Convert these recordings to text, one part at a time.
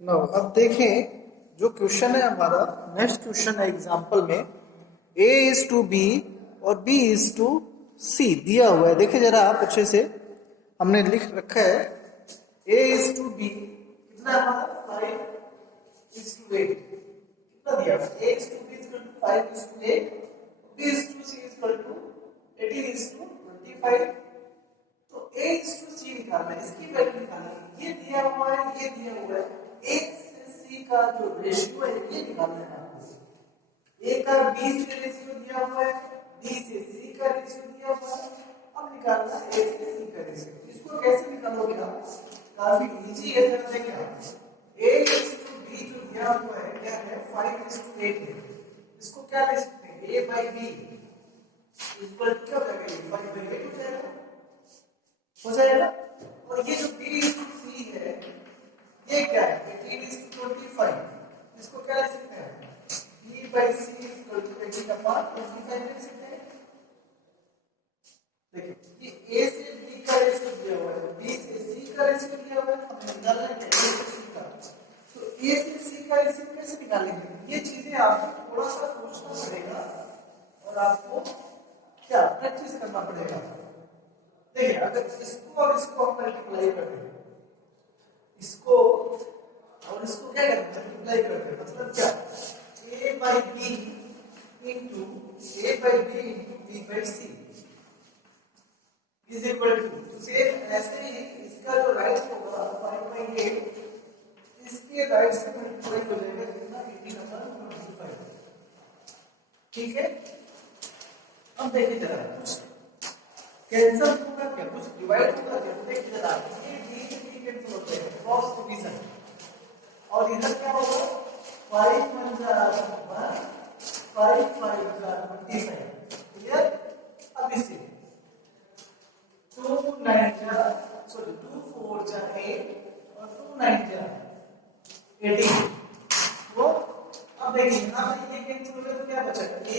No अब देखें जो क्वेश्चन है हमारा नेक्स्ट क्वेश्चन है एग्जांपल में a इज टू बी और b इज टू c दिया हुआ है। देखिए जरा आप अच्छे से हमने लिख रखा है a इज टू b कितना है हमारा 5 इज टू 8 कितना दिया है a is to b is to 5 is to 8 b is to c is to 18 is to 25 तो a इज टू c निकालना है इसकी वैल्यू निकालना है ये दिया हुआ है ये दिया हुआ है a से c का जो रेशियो है ये निकालना है आपको a का b से रेशियो दिया हुआ है b से c का रेशियो दिया हुआ है अब निकालना है a से c का रेशियो इसको कैसे निकालोगे आप काफी इजी है जरा देखिए आप a to b जो दिया हुआ है क्या है 5:8 है इसको क्या लिख सकते हैं a by b इक्वल क्या हो जाएगा 5/8 हो जाएगा और ये जो b to c है ये क्या है 18 is to 25 इसको क्या लिख सकते हैं b by c is equal to 18/25 लिख सकते हैं। देखिए ये a से b का रेशियो दिया हुआ है b से c का रेशियो दिया हुआ है हमें निकालना है a से c का तो a से c का रेशियो कैसे निकालेंगे ये चीजें आपको थोड़ा सा सोचना पड़ेगा और आपको क्या प्रैक्टिस करना पड़ेगा। देखिए अगर इसको और इसको हम मल्टीप्लाई करते हैं इसको और इसको क्या करते हैं मल्टीप्लाई करते हैं मतलब क्या a by b into a by b into b by c is equal to same ऐसे ही इसका जो राइट होगा 5/8 इसके राइट से मल्टीप्लाई हो जाएगा कितना 18/25 ठीक है। अब देखिए जरा कुछ कैंसिल होगा क्या कुछ डिवाइड होगा क्या देखिए जरा ये b से b कैंसिल होता है क्रॉस डिवीजन और इधर क्या होगा 5 1 जा 1 5 5 जा 25 क्लियर। अब इसे 2 9 जा सॉरी 2 4 जा 8 और 2 9 जा 18 वो अब देखिए यहां पे ये कैंसिल हो गया तो क्या बचा a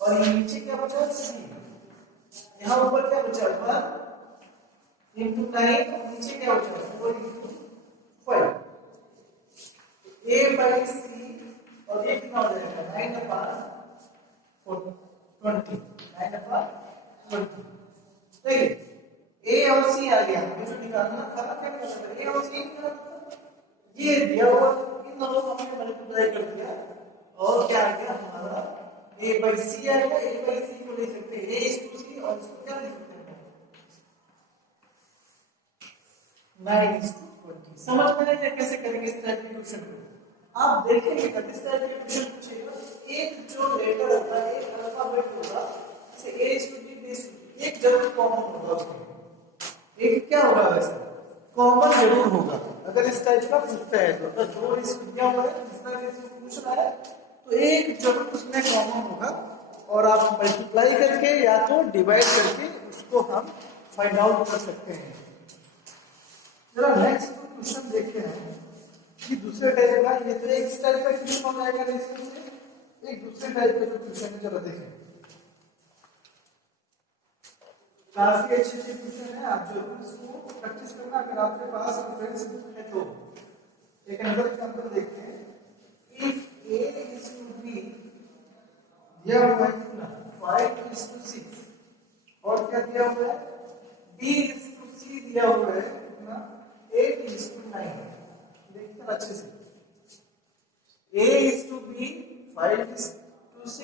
और ये नीचे क्या बचा c यहाँ ऊपर क्या बचा 1 into 9 और नीचे क्या बचा 4 into 5 a by c और ये कितना हो जाएगा 9/20 9/20 देखिए a और c आ गया हमें जो निकालना था क्या करना है a और c निकालना ये दिया हुआ इन दोनों को हमने मल्टीप्लाई कर दिया और क्या आ गया हमारा a by c आएगा a by c को लिख सकते हैं a is to c और इसको क्या लिख सकते हैं 9 is to 20 समझ में नहीं है कैसे करेंगे इस टाइप के क्वेश्चन को आप देखेंगे जब इस टाइप के क्वेश्चन पूछेगा एक जो लेटर होगा एक अल्फाबेट होगा जैसे a is to b b is to c एक जरूर कॉमन होगा उसमें एक क्या होगा वैसे कॉमन जरूर होगा अगर इस टाइप का पूछता है तो अगर दो इसको क्या हुआ है इस तरह से पूछ रहा है तो एक जरूर उसमें कॉमन होगा और आप मल्टीप्लाई करके या तो डिवाइड करके उसको हम फाइंड आउट कर सकते हैं। जरा नेक्स्ट क्वेश्चन देखते हैं कि दूसरे टाइप का ये तो एक टाइप का क्वेश्चन हो जाएगा रेशियो से एक दूसरे टाइप का जो क्वेश्चन है जरा देखें काफी अच्छे क्वेश्चन है आप जरूर इसको प्रैक्टिस करना अगर आपके पास रेफरेंस बुक है तो। एक अनदर एग्जांपल देखते हैं if a is to b दिया हुआ है कितना 5 is to 6 और क्या दिया हुआ है b is to c दिया हुआ है कितना 8 is to 9 देखते हैं अच्छे से a is to b 5 is to 6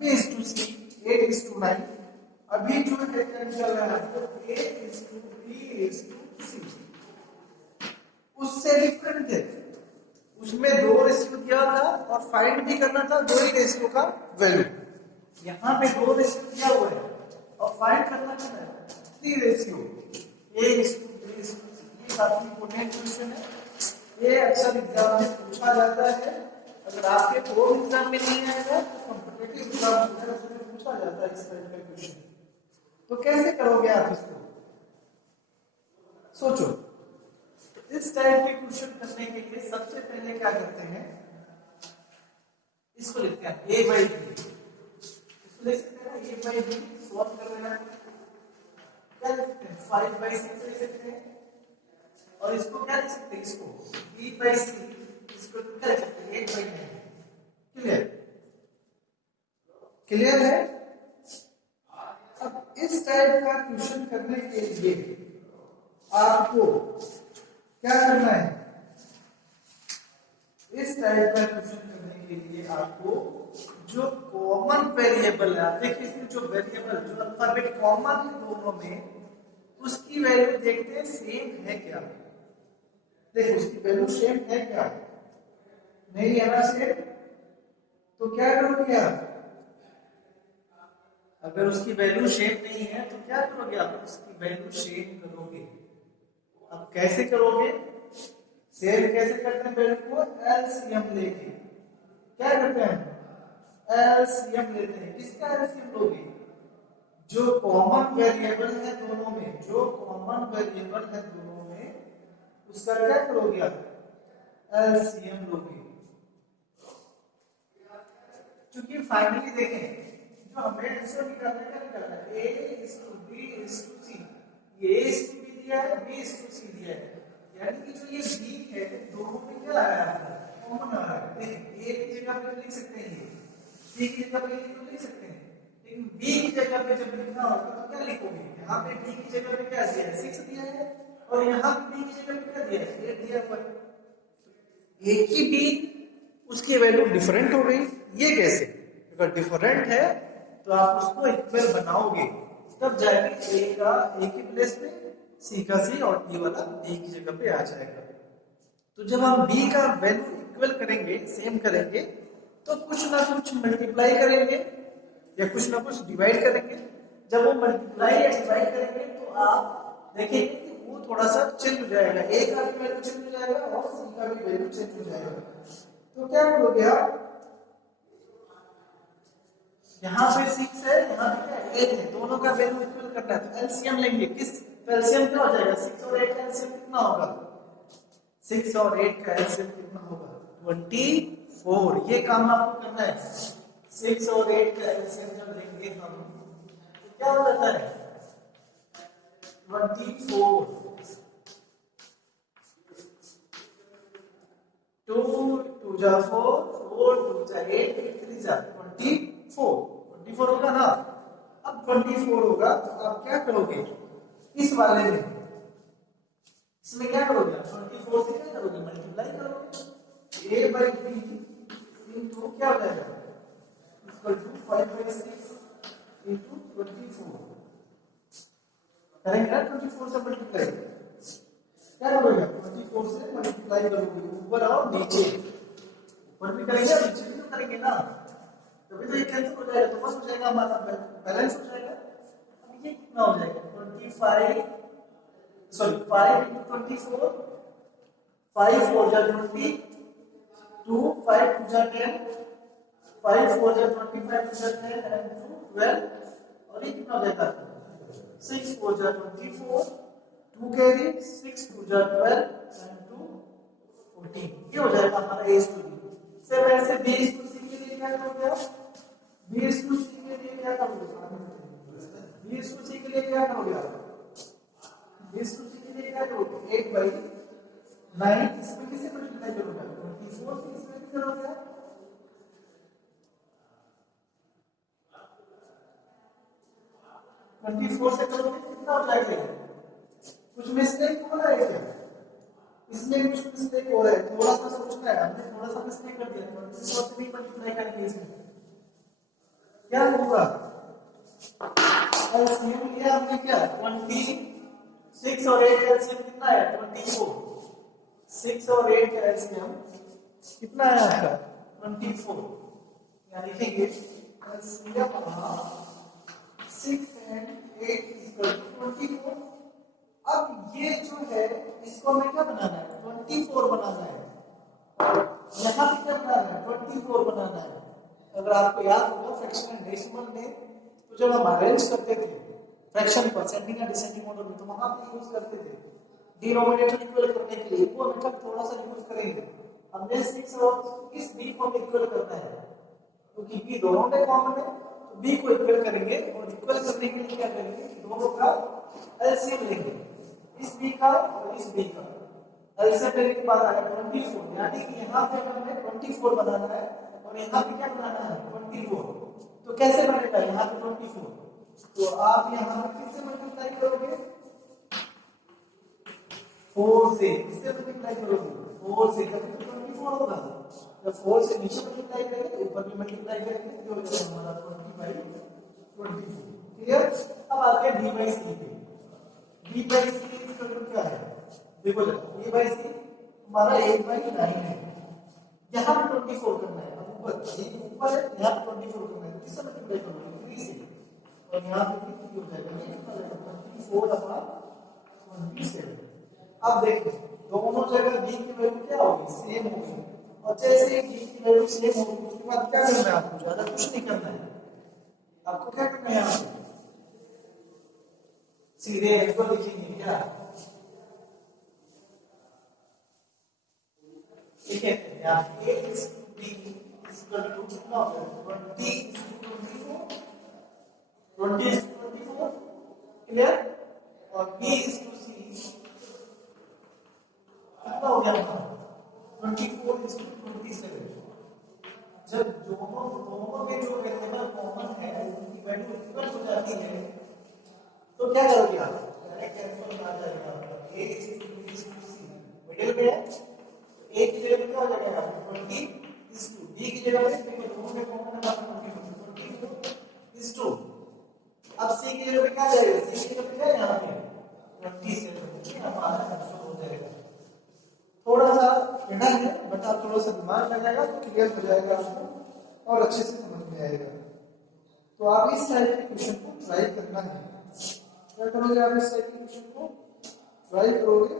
b is to c 8 is to 9 अभी जो है चल रहा है तो a is to b is to c उससे डिफरेंट है उसमें दो रेशियो दिया था और फाइंड भी करना था दो ही रेशियो का वैल्यू यहाँ पे दो रेशियो दिया हुआ है और फाइंड करना है three ratio a is to b is to c ये काफी इंपॉर्टेंट क्वेश्चन है ये अक्सर एग्जाम में पूछा जाता है अगर आपके बोर्ड एग्जाम में नहीं आएगा तो कॉम्पिटिटिव एग्जाम में उसमें पूछा जाता है इस टाइप का क्वेश्चन तो कैसे करोगे आप इसको सोचो। इस टाइप के क्वेश्चन करने के लिए सबसे पहले क्या करते हैं इसको लिखते हैं a by b इसको लिख सकते हैं a by b सॉल्व कर लेना क्या लिख सकते हैं 5/6 लिख सकते हैं और इसको क्या लिख सकते हैं इसको b बाई सी इसको क्या लिख सकते हैं 8 बाई 9। क्लियर क्लियर है। अब इस टाइप का क्वेश्चन करने के लिए आपको क्या करना है, इस टाइप का क्वेश्चन करने के लिए आपको जो कॉमन वेरिएबल है, आप देखिए इसमें जो वेरिएबल जो अल्फाबेट कॉमन है दोनों में, उसकी वैल्यू देखते हैं सेम है क्या। देखो उसकी वैल्यू सेम है क्या, नहीं है ना सेम, तो क्या करोगे आप, अगर उसकी वैल्यू सेम नहीं है तो क्या करोगे आप, उसकी वैल्यू सेम करोगे। अब कैसे करोगे, सेम कैसे करते हैं, वैल्यू को एलसीएम लेके क्या करते हैं, एलसीएम लेते हैं। किसका एलसीएम लोगे, जो कॉमन वेरिएबल है दोनों में, जो कॉमन वेरिएबल है दोनों में उसका क्या करोगे आप, एलसीएम लोगे। क्योंकि फाइनली देखें जो हमें आंसर निकालना है, क्या निकालना है, a is to b is to c, ये a is to b दिया है, b is to c दिया है, यानी कि जो ये b है दोनों में क्या आ रहा है, कॉमन आ रहा है। देखिए a की जगह पे लिख सकते हैं, c की जगह पे तो लिख सकते हैं, लेकिन b की जगह पे जब लिखना होगा तो क्या लिखोगे, यहाँ पे b की जगह पे क्या दिया है 6 दिया है, और यहाँ पे b की जगह पे क्या दिया है 8 दिया हुआ है। एक ही b उसकी वैल्यू डिफरेंट हो गई, ये कैसे, अगर डिफरेंट है तो आप उसको इक्वल बनाओगे, तब जाके a का a की प्लेस पे c का c और ये वाला d की जगह पे आ जाएगा। तो जब हम b का वैल्यू इक्वल करेंगे, सेम करेंगे, तो कुछ ना कुछ मल्टीप्लाई करेंगे या कुछ ना कुछ डिवाइड करेंगे। जब वो मल्टीप्लाई या डिवाइड करेंगे तो आप देखेंगे कि वो थोड़ा सा चेंज हो जाएगा, a का भी वैल्यू चेंज हो जाएगा और c का भी वैल्यू चेंज हो जाएगा। तो क्या करोगे आप, यहाँ पे 6 है, यहाँ पे क्या 8 है, दोनों का वैल्यू इक्वल करना है तो एलसीएम लेंगे। किस एलसीएम क्या हो जाएगा, 6 और 8 का एलसीएम कितना होगा, 6 और 8 का एलसीएम कितना होगा 24। ये काम आपको करना है, 6 और 8 का एलसीएम जब लेंगे हम तो क्या हो जाता है 24, 2 2 जा 4, 4 2 जा 8, 8 3 जा 24 होगा ना। अब 24 होगा तो आप क्या करोगे, इस वाले में, इसमें क्या करोगे, 24 से क्या करोगे, मल्टीप्लाई करोगे, a by b into क्या हो जाएगा इक्वल टू 5/6 into 24 करेंगे ना, 24 से मल्टीप्लाई क्या करोगे, 24 से मल्टीप्लाई करोगे, ऊपर और नीचे, ऊपर भी करेंगे नीचे भी तो करेंगे ना, तभी तो ये कैंसिल हो जाएगा, तो बस हो जाएगा हमारा बैलेंस हो जाएगा। अब ये कितना हो जाएगा 25 सॉरी 5 into 24, 5 4 जा 20, 2 5 2 जा 10, 5 4 जा 25 2 जा 10 and 2 12, और ये कितना हो जाएगा 6 4 जा 24, 2 कैरी 6 2 जा 12 and 2 14। ये हो जाएगा हमारा a to b। सिर्फ ऐसे b to c के लिए क्या करोगे आप, b to c के लिए क्या करोगे, b to c के लिए क्या करोगे आप, b to c के लिए क्या करोगे 8 by 9, इसमें किसे मल्टीप्लाई करोगे 24 से, इसमें भी करोगे आप 24 से करोगे कितना हो जाएगा, कुछ मिस्टेक हो रहा है क्या, इसमें कुछ मिस्टेक हो रहा है, थोड़ा सा सोचना है, हमने थोड़ा सा मिस्टेक कर दिया, 24 से नहीं मल्टीप्लाई करेंगे, इसमें क्या होगा, एलसीएम लिया हमने क्या 26 और 8 का एलसीएम कितना है 24, 6 और 8 का एलसीएम कितना है आपका 24, यानी लिखेंगे LCM of 6 and 8 equal to 24। अब ये जो है इसको हमें क्या बनाना है 24 बनाना है, और यहाँ पे क्या बनाना है 24 बनाना है। अगर आपको याद होगा फ्रैक्शन एंड डेसिमल में तो जब हम अरेंज करते थे फ्रैक्शन को असेंडिंग या डिसेंडिंग ऑर्डर में, तो वहां पे यूज करते थे डिनोमिनेटर इक्वल करने के लिए, वो हमेशा थोड़ा सा यूज करेंगे। हमने 6 और इस b को इक्वल करना है क्योंकि b दोनों में कॉमन है, तो b को इक्वल करेंगे, और इक्वल करने के लिए क्या करेंगे दोनों का एलसीएम लेंगे, इस b का और इस b का, एलसीएम लेने के बाद आया 24, यानी कि यहाँ पे हमें 24 बनाना है और यहाँ पे क्या बनाना है 24। तो कैसे बनेगा यहाँ पे 24, तो आप यहाँ पे किससे मल्टीप्लाई करोगे 4 से, किससे मल्टीप्लाई करोगे 4 से, तभी तो 24 होगा। जब 4 से नीचे मल्टीप्लाई करेंगे तो ऊपर भी मल्टीप्लाई करेंगे, जो हो जाएगा हमारा 20/24। क्लियर। अब आते हैं d/c पे। d/c इसका मतलब क्या है, देखो जरा d/c हमारा 1/9 है, यहाँ पे 24 करना है। अब ऊपर है, यहाँ पे 24 करना है, किससे मल्टीप्लाई करोगे 3 से, और यहाँ पे 3 हो जाएगा, ये कितना जाएगा 24/27। अब देखो दोनों जगह b की वैल्यू क्या होगी सेम होगी, और जैसे ही b की वैल्यू सेम होगी उसके बाद क्या करना है आपको, ज्यादा कुछ नहीं करना है। आपको क्या करना है, यहाँ पे सीधे x को लिखेंगे क्या, ठीक है। यहाँ a is to b equal to कितना हो जाएगा 20 is to 24, 20 is to 24, clear. और b is to c कितना हो गया हमारा 24 is to 27। जब दोनों में जो वेरिएबल कॉमन है उनकी वैल्यू इक्वल हो जाती है तो क्या करोगे आप, डायरेक्ट कैंसिल आ जाएगा आपका a is to b is to c, middle में है a की जगह पे क्या हो जाएगा 20 is to b की जगह पे देखो दोनों में कॉमन है 20 is to, अब c की जगह पे क्या जाएगा, c की जगह पे क्या है यहाँ पे 20 से हमारा आंसर हो जाएगा। थोड़ा सा टेढ़ा है बट आप थोड़ा सा दिमाग लगाएगा तो क्लियर हो जाएगा आपको और अच्छे से समझ में आएगा। तो आप इस टाइप के क्वेश्चन को ट्राई करना है, क्या करोगे आप इस टाइप के क्वेश्चन को ट्राई करोगे,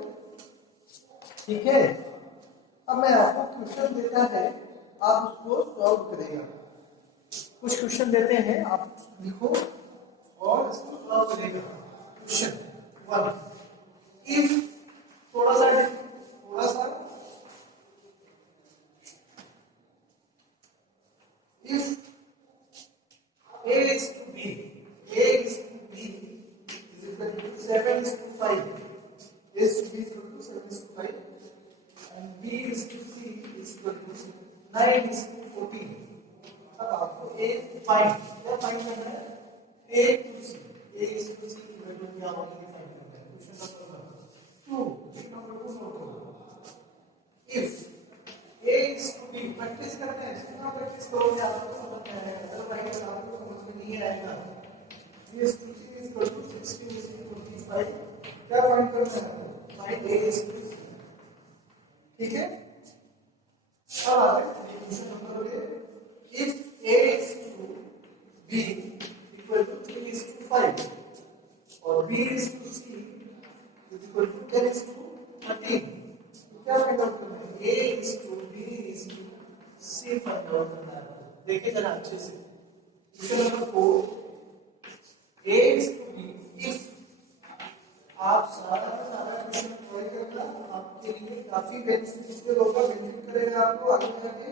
ठीक है। अब मैं आपको क्वेश्चन देता है, आप उसको सॉल्व करेगा। कुछ क्वेश्चन देते हैं आप लिखो और इसको सॉल्व करेगा। क्वेश्चन 1, इफ थोड़ा सा if a is to b is equal to 7 is to 5, a is to b is equal to 7 is to 5, and b is to c is equal to 9 is to 14। अब आपको a find क्या find करना है, a to c, a is to c की value क्या होगी find करना है। Question number 2 if a is to b, practice करते हैं, जितना प्रैक्टिस करोगे आपको समझ में आएगा, अदरवाइज आपको समझ में नहीं आएगा। a is to c is equal to 16 is to 25, क्या फाइंड करना है, find a is to c, ठीक है। अब आते हैं question number 2, if a is to b equal to 3 is to 5 और b is to c is equal to 10 is to 13, क्या फाइंड आउट करना है, a is to b is to c find out करना है। देखिए जरा अच्छे से question number 4, a is to b, if आप सारा का सारा क्वेश्चन ट्राई करना, आपके लिए काफी बेनिफिशियल होगा, बेनिफिट करेगा आपको आगे जाके।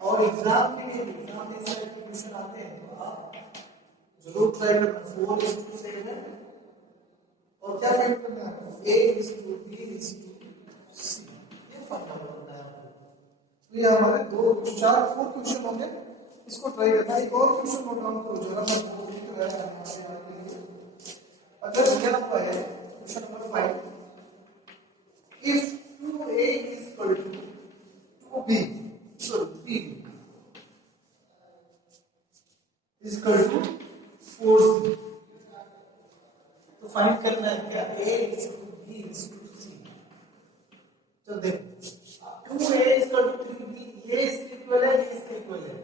और एग्जाम के लिए एग्जाम में इस टाइप के क्वेश्चन आते हैं तो आप जरूर ट्राई करना। 4 is to 7 और क्या फाइंड करना है, a is to b is to c, ये फाइंड आउट करना है आपको। तो ये हमारे 4 क्वेश्चन होंगे, इसको ट्राई करना है। एक और क्वेश्चन नोट डाउन करो जरा, मैं आपको लिख रहा है हमारे यहाँ के लिए। अगर दिया हुआ है question number 5, if 2a is equal to 2b, so b is equal to 4c, तो फाइंड करना है क्या, a is to b is to c। तो देखो 2a is equal to 3b, ये इसके इक्वल है, ये इसके इक्वल है,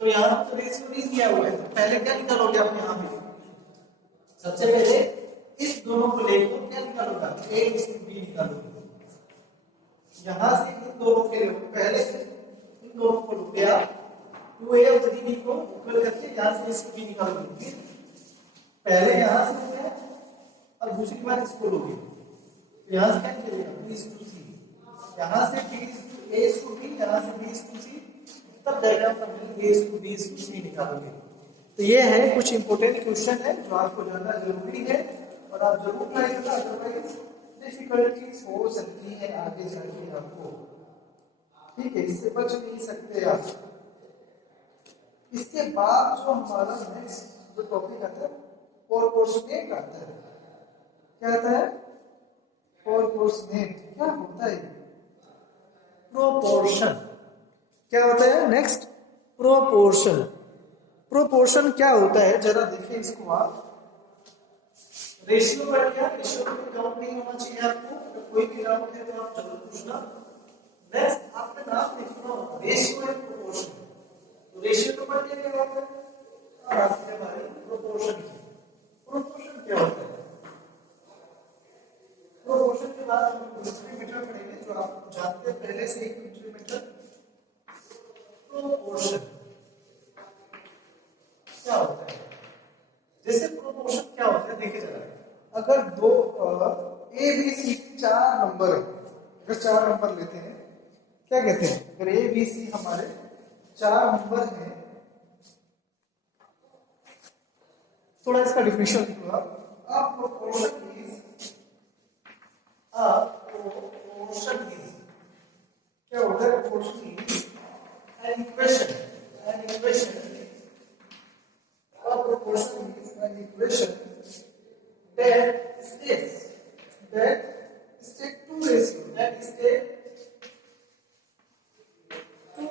तो यहाँ तो रेशियो नहीं दिया हुआ है, तो पहले क्या निकालोगे आप यहाँ पे, सबसे पहले इस दोनों को लेकर क्या निकालोगे, a is to b निकालोगे। यहाँ से इन दोनों के लिए पहले इन दोनों को लोगे आप 2a और 3b को इक्वल करके यहाँ से इसको b निकालोगे। पहले यहाँ से क्या, अब दूसरी बार इसको लोगे, यहाँ से क्या निकलेगा b is to c, यहाँ से b is to a is to b, यहाँ से b is to c, तब डायग्राम तब a is to b is to c निकालोगे। तो ये है कुछ इंपॉर्टेंट क्वेश्चन है जो आपको जानना जरूरी है और आप जरूर ट्राई करना, अदरवाइज डिफिकल्टीज हो सकती है आगे जाके आपको, ठीक है, इससे बच नहीं सकते आप। इसके बाद जो हमारा नेक्स्ट जो टॉपिक आता है प्रोपोर्शनेट आता है। क्या आता है? प्रोपोर्शनेट। क्या होता है? प्रोपोर्शन। क्या होता है नेक्स्ट? प्रोपोर्शन। प्रोपोर्शन क्या होता है जरा देखिए इसको आप। रेशियो बढ़ गया, रेशियो में डाउट नहीं होना चाहिए आपको, अगर कोई भी डाउट है तो आप जरूर पूछना। नेक्स्ट आपने नाम लिखना होगा रेशियो एंड प्रोपोर्शन। तो रेशियो तो बढ़ गया, क्या होता है? अब आती है हमारी प्रोपोर्शन। प्रोपोर्शन क्या होता है? प्रोपोर्शन के बाद हम दूसरी मेथड पढ़ेंगे जो आप जानते हैं पहले से एक दूसरी मेथड। प्रोपोर्शन क्या होता है? जैसे प्रोपोर्शन क्या होता है देखिए जरा। अगर दो ए बी सी 4 नंबर है, अगर 4 नंबर लेते हैं क्या कहते हैं? अगर ए बी सी हमारे 4 नंबर हैं, थोड़ा इसका डिफिनेशन लिखूंगा। प्रोपोर्शन इज क्या होता है? Proportion is an equation. A proportion is an equation that states two ratios. That state two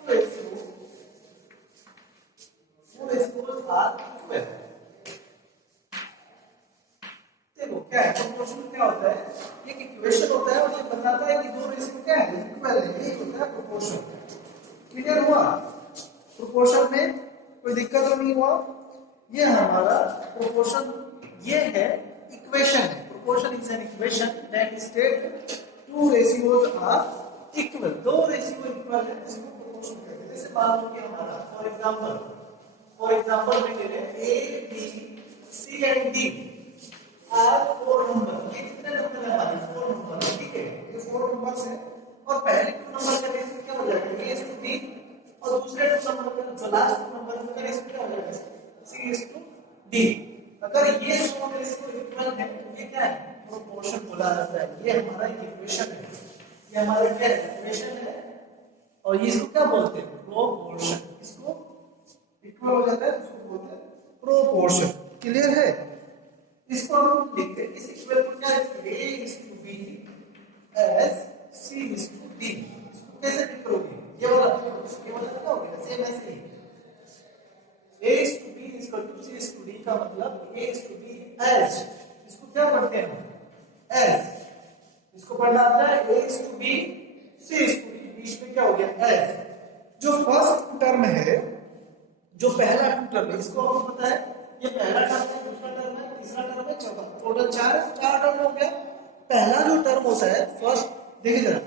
ratios are equal. देखो क्या है प्रोपोर्शन? क्या होता है? एक इक्वेशन होता है और ये बताता है कि दो रेशियो क्या है? इक्वल है। यही होता है प्रोपोर्शन। क्लियर हुआ? प्रोपोर्शन में कोई दिक्कत तो नहीं हुआ? ये हमारा प्रोपोर्शन, ये है इक्वेशन है। Proportion is an equation that state two ratios are equal. दो रेशियो इक्वल है, इसको प्रोपोर्शन कहते हैं। जैसे मान लो कि हमारा फॉर एग्जांपल में ले लें A B C and D are 4 number. ये कितने नंबर है हमारे? 4 नंबर, ठीक है, ये 4 नंबर्स है। और पहले 2 नंबर का रेशियो क्या हो जाएगा? ए इज टू बी। और दूसरे 2 नंबर का जो लास्ट नंबर है उसका रेशियो क्या हो जाएगा? C is to D। अगर ये दोनों रेशियो इक्वल है तो ये क्या है? प्रोपोर्शन बोला जाता है। ये हमारा इक्वेशन है, ये हमारा क्या है? इक्वेशन है। और ये इसको क्या बोलते हैं? प्रोपोर्शन। इसको इक्वल हो जाता है उसको बोलते हैं प्रोपोर्शन। क्लियर है? इसको हम लिखते हैं इस इक्वल को क्या लिखते हैं? A is to B as C is to D। इसको कैसे लिख करोगे? ये वाला क्या हो गया? सेम ऐसे ही A is to B is equal to C is to D का मतलब A is to B as, इसको क्या पढ़ते हैं? as। इसको पढ़ना आता है A is to B C is to D, बीच में क्या हो गया? as। जो फर्स्ट टर्म है, जो पहला टर्म है, इसको आपको पता है ये पहला टर्म है, दूसरा टर्म है, तीसरा टर्म है, चौथा, टोटल 4 टर्म हो गया। पहला जो टर्म होता है फर्स्ट, देखिए जरा,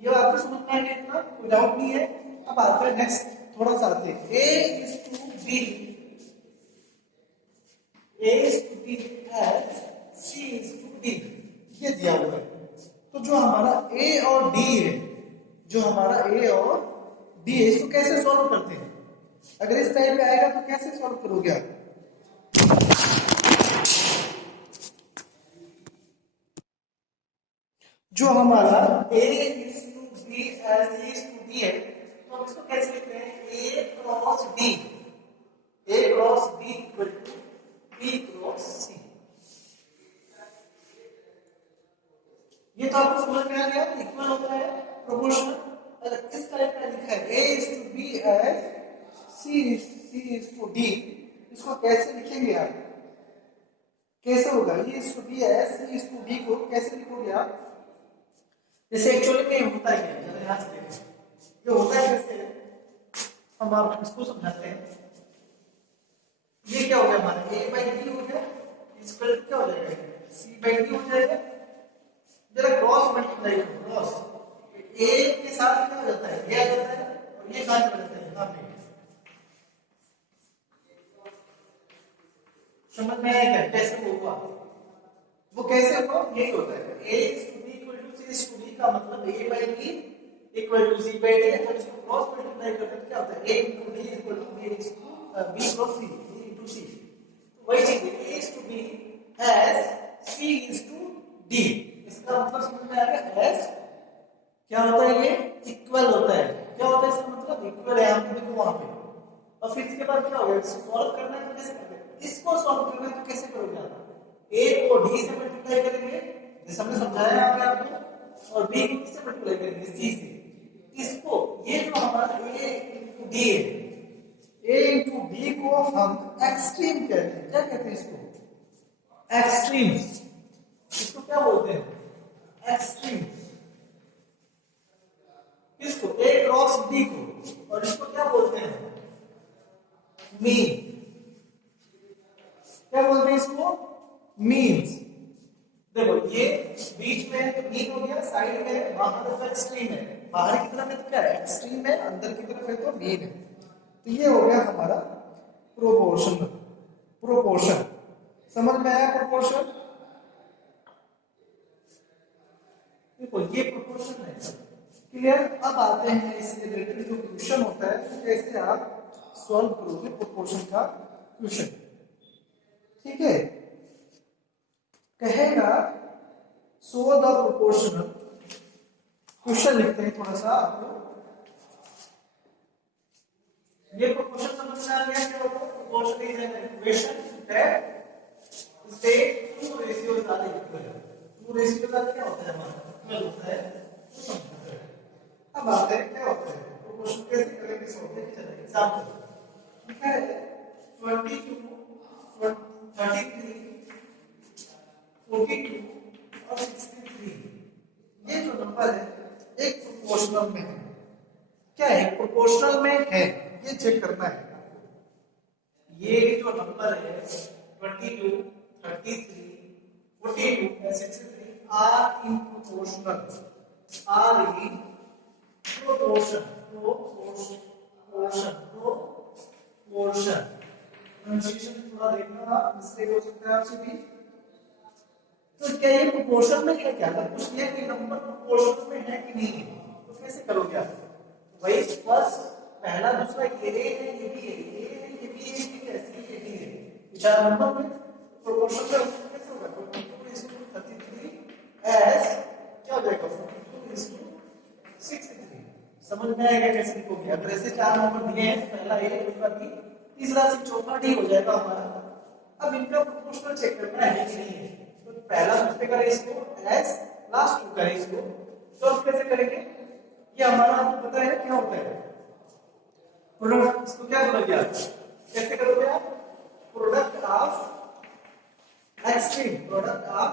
ये आपको समझ में आएगा, इतना कोई डाउट नहीं है। अब आते हैं नेक्स्ट, थोड़ा सा आते हैं A is to B as C is to D, ये दिया हुआ है। तो जो हमारा A और D है, जो हमारा A और D है, इसको कैसे सॉल्व करते हैं? अगर इस टाइप पे आएगा तो कैसे सॉल्व करोगे आप? जो हमारा A is to B as C is to D है, तो हम इसको कैसे लिखते हैं? A cross D equal to B cross C। ये तो आपको समझ में आ गया, इक्वल होता है प्रोपोर्शनल। अगर इस टाइप का लिखा है A is to B as C is to D, इसको कैसे लिखेंगे आप? कैसे होगा? A is to B as C is to D को कैसे लिखोगे आप? जैसे एक्चुअली में होता है, जरा ध्यान से देखिए, ये होता है कैसे, हम आप इसको समझाते हैं। ये क्या हो गया हमारा? A by D हो गया, इसका क्या हो जाएगा? C by D हो जाएगा। जरा क्रॉस मल्टीप्लाई करो, क्रॉस A के साथ क्या हो जाता है? ये आ जाता है और ये साथ हो जाता है। यहाँ पे समझ में आएगा कैसे होगा? वो कैसे होगा? यही होता है A is to B equal to C is to D का मतलब A by D equal to C by D। अगर इसको क्रॉस मल्टीप्लाई करते हैं तो क्या होता है? A into D equal to B is to B cross C, B into C। तो वही चीज A is to B as C is to D. इसका मतलब समझ में आ गया, एस क्या होता है, ये इक्वल होता है। क्या होता है इसका मतलब, इक्वल है, आप देखो वहां पे। और फिर इसके बाद क्या होगा, सॉल्व करना है तो कैसे करोगे, इसको सॉल्व करना है तो कैसे करोगे आप, ए को डी से मल्टीप्लाई करेंगे जैसे हमने समझाया यहाँ पे आपको, और बी को किससे मल्टीप्लाई करेंगे, सी से। इसको ये जो हमारा ए इंटू डी है, ए इंटू डी को हम एक्सट्रीम कहते हैं। क्या कहते हैं इसको, एक्सट्रीम्स। इसको क्या बोलते हैं, एक्सट्रीम्स। किसको, ए क्रॉस डी को। और इसको क्या बोलते हैं, मीन। क्या बोलते हैं इसको, मीन्स। देखो ये बीच में है तो मीन हो गया, साइड में है, बाहर तो एक्सट्रीम है, बाहर की तरफ है तो क्या है, एक्सट्रीम है, अंदर की तरफ है तो मीन है। तो ये हो गया हमारा प्रोपोर्शन। प्रोपोर्शन समझ में आया, प्रोपोर्शन। देखो ये प्रोपोर्शन है, क्लियर। अब आते हैं इससे रिलेटेड जो क्वेश्चन होता है, तो कैसे आप सॉल्व करोगे प्रोपोर्शन का क्वेश्चन। ठीक है, कहेगा सो द प्रोपोर्शनल। क्वेश्चन लिखते हैं थोड़ा सा आपको। ये प्रोपोर्शन समझ में आ गया, क्या होता है, proportion is an equation that state two ratios are equal. Two ratios are क्या होता है, हमारा इक्वल होता है। अब आते हैं क्या होता है प्रोपोर्शन, कैसे करेंगे सॉल्व, देखिए चलिए एग्जांपल। ठीक है, 22 33 42 और 63, ये जो नंबर है एक प्रोपोर्शनल में है। क्या है, प्रोपोर्शनल में है, ये चेक करना है। ये जो नंबर है 22 33 42 और 63 are in proportional, are in proportion, proportion, proportion. Pronunciation थोड़ा देखना, मिस्टेक हो सकता है आपसे भी। तो क्या ये प्रोपोर्शन में है, क्या अगर पूछ लिया कि नंबर प्रोपोर्शन में है कि नहीं है, तो कैसे करोगे आप, वही फर्स्ट पहला दूसरा ये है, ये भी है, ये है, ये भी है, ये कैसे, ये भी है, चार नंबर में प्रोपोर्शन का कैसे होगा, 22:33 एस क्या हो जाएगा, 42:63। समझ में आएगा कैसे लिखोगे। अगर ऐसे चार नंबर दिए हैं, पहला ए, दूसरा बी, तीसरा सी, चौथा डी हो जाएगा हमारा। अब इनका प्रोपोर्शनल चेक करना है कि नहीं है, तो पहला सबसे करें इसको एस, लास्ट टू करें इसको। तो अब कैसे करेंगे, ये हमारा आपको पता है क्या होता है, प्रोडक्ट। इसको क्या बोलोगे आप, कैसे करोगे आप, product of extreme, product of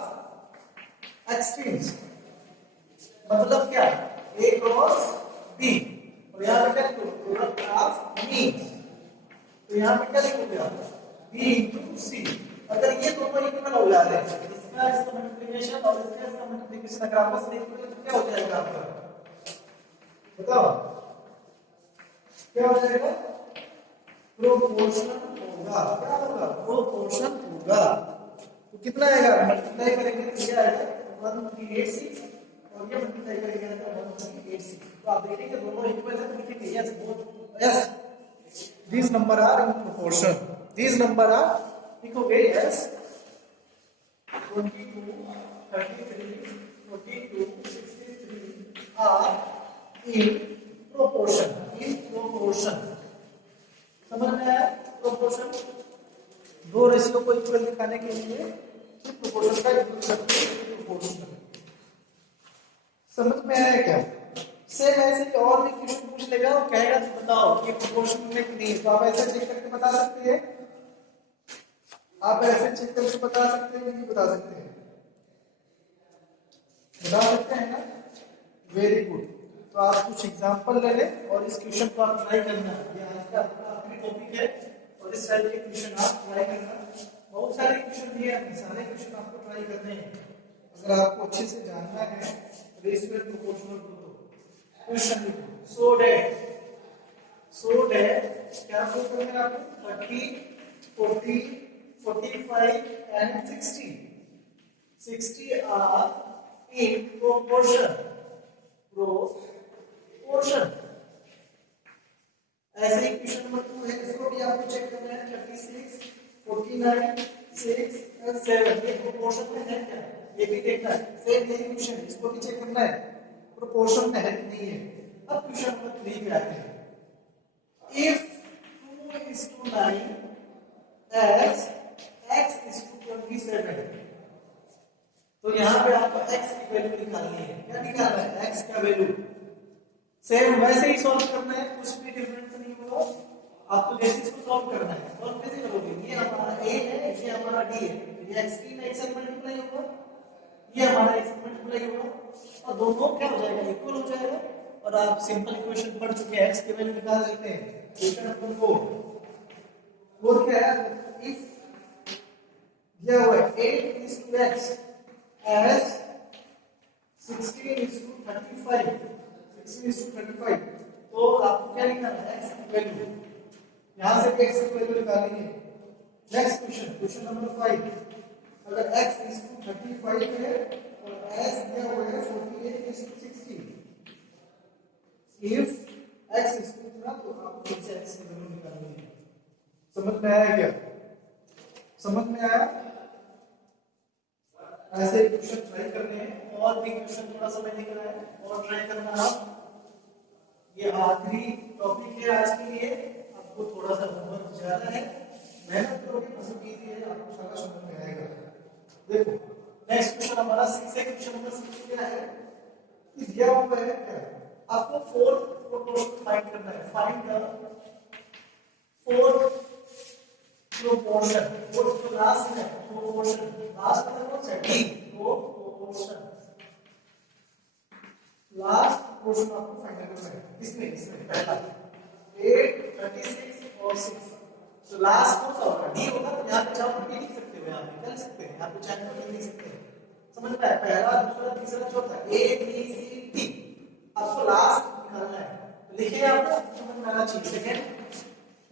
extremes. मतलब क्या, ए क्रॉस बी, और यहाँ पे क्या लिखोगे, प्रोडक्ट ऑफ मीन्स। तो यहाँ पे क्या लिखोगे आप, बी इंटू सी। अगर ये दोनों इक्वल हो जाते हैं, इसका इसका मल्टीप्लिकेशन और इसका मल्टीप्लिकेशन अगर आपस में इक्वल है तो क्या हो जाएगा आपका, बताओ क्या हो जाएगा, प्रोपोर्शनल होगा। क्या होगा, प्रोपोर्शन होगा। तो कितना आएगा, मल्टीप्लाई करेंगे तो ये आएगा 1386 और ये मल्टीप्लाई करेंगे तो 1386। तो आप देखेंगे दोनों इक्वल है तो लिखेंगे yes, both yes, these number are in proportion, these number are लिखोगे yes 22 33 42 63 are in proportion, in proportion। समझ में आया, प्रोपोर्शन दो रेशियो को इक्वल दिखाने के लिए प्रोपोर्शन का यूज करते हैं, प्रोपोर्शन। समझ में आया क्या। सेम ऐसे ही और भी क्वेश्चन पूछ लेगा और कहेगा तो बताओ कि प्रोपोर्शन में कि नहीं, तो आप ऐसे चेक करके बता सकते हैं, आप ऐसे चेक करके बता सकते हैं, नहीं बता सकते हैं, बता सकते हैं ना, वेरी गुड। तो आप कुछ एग्जांपल ले लें और इस क्वेश्चन को आप ट्राई करना। ये आज का आखिरी टॉपिक है और इस टाइप के क्वेश्चन आप ट्राई करना। बहुत सारे क्वेश्चन दिए हैं, सारे क्वेश्चन आपको ट्राई करने हैं। अगर आपको अच्छे से जानना है रेशियो प्रोपोर्शनल को, क्वेश्चन लिखो सो दैट क्या प्रूव करना है आपको, 30 40 45 and 60 are in proportion, proportion. ऐसे ही क्वेश्चन नंबर 2 है, इसको भी आपको चेक करना है, 36 49 6 और 7 ये प्रोपोर्शन में है क्या, ये भी देखना है, सेम यही क्वेश्चन है, इसको भी चेक करना है प्रोपोर्शन में है कि नहीं है। अब क्वेश्चन नंबर 3 पे आते हैं। If 2:9 as x is to 27, तो यहाँ पे आपको x की वैल्यू निकालनी है। क्या निकालना है? x का वैल्यू सेम वैसे ही सॉल्व करना है, कुछ भी डिफरेंस नहीं होगा। आपको जैसे इसको सॉल्व करना है, सॉल्व कैसे करोगे? ये हमारा a है, ये हमारा d है, ये x की में x से मल्टीप्लाई होगा, ये हमारा x से मल्टीप्लाई होगा, और दोनों क्या हो जाएगा? इक्वल हो जाएगा। और आप सिंपल इक्वेशन पढ़ चुके हैं, x की वैल्यू निकाल सकते हैं। इक्वेशन नंबर 4 क्या है? इफ दिया हुआ है 8:x as 16:35, 16:35, तो आपको क्या निकालना है? x की वैल्यू, यहां से x की वैल्यू निकालनी है। नेक्स्ट क्वेश्चन, क्वेश्चन नंबर 5, अगर x 35 है और s दिया हुआ है 48:60, इफ x इतना, तो आपको फिर से x की वैल्यू निकालनी है। समझ में आया क्या? समझ में आया? ऐसे क्वेश्चन ट्राई करने हैं, और भी क्वेश्चन थोड़ा समय निकला है और ट्राई करना आप। ये आखिरी टॉपिक है आज के लिए, आपको थोड़ा सा होमवर्क ज्यादा है, मेहनत करोगे बहुत इजी है, आपको सारा समझ में आएगा। देखो नेक्स्ट क्वेश्चन हमारा 6 है। क्वेश्चन नंबर 6 क्या है? दिया हुआ है क्या? आपको फोर्थ प्रोपोर्शन फाइंड करना है। Find the fourth proportion, fourth जो लास्ट है प्रोपोर्शन, लास्ट मतलब कौन सा? डी, प्रोपोर्शन, लास्ट प्रोपोर्शन आपको फाइंड करना है। इसमें पहला 8:36 और 6, तो लास्ट कौन सा होगा? डी होगा। तो यहाँ पे चाहो तो भी लिख सकते हो, यहाँ पे कर सकते हैं, यहाँ पे चाहे तो लिख सकते हैं। समझ में आया? पहला, दूसरा, तीसरा, चौथा, A B C D, आपको लास्ट निकालना है। तो लिखिए, आपको समझ में आना चाहिए। सेकंड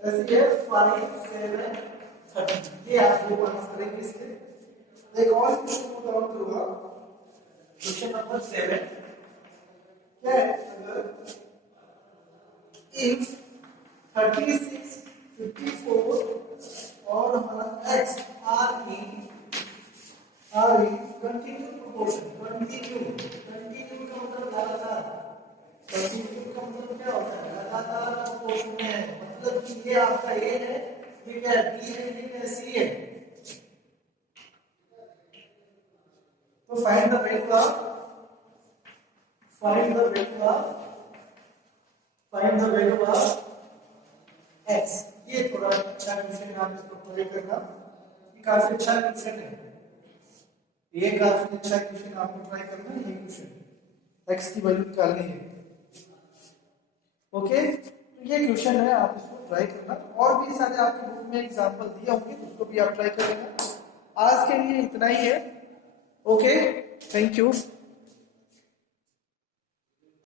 ऐसे है 5 7 30, ये आप दो आंसर करेंगे इसके। एक और क्वेश्चन को सॉल्व करूंगा, क्वेश्चन नंबर 7 क्या है? अगर इफ 36 54 और हमारा x R E continue proportion, continue का मतलब लगातार, कंटिन्यू का मतलब क्या होता है? लगातार प्रोपोर्शन में है, मतलब कि ये आपका a है, ये क्या है? b है, ये क्या है? c है। तो find the value of x। ये थोड़ा अच्छा क्वेश्चन है, आप इसको ट्राई करना, ये काफी अच्छा क्वेश्चन है, ये काफी अच्छा क्वेश्चन आपको ट्राई करना है। ये क्वेश्चन x की वैल्यू निकालनी है। ओके, तो ये क्वेश्चन है, आप इसको ट्राई करना। और भी सारे आपके बुक में एग्जांपल दिए होंगे, उसको भी आप ट्राई कर लेना। आज के लिए इतना ही है। Okay, thank you.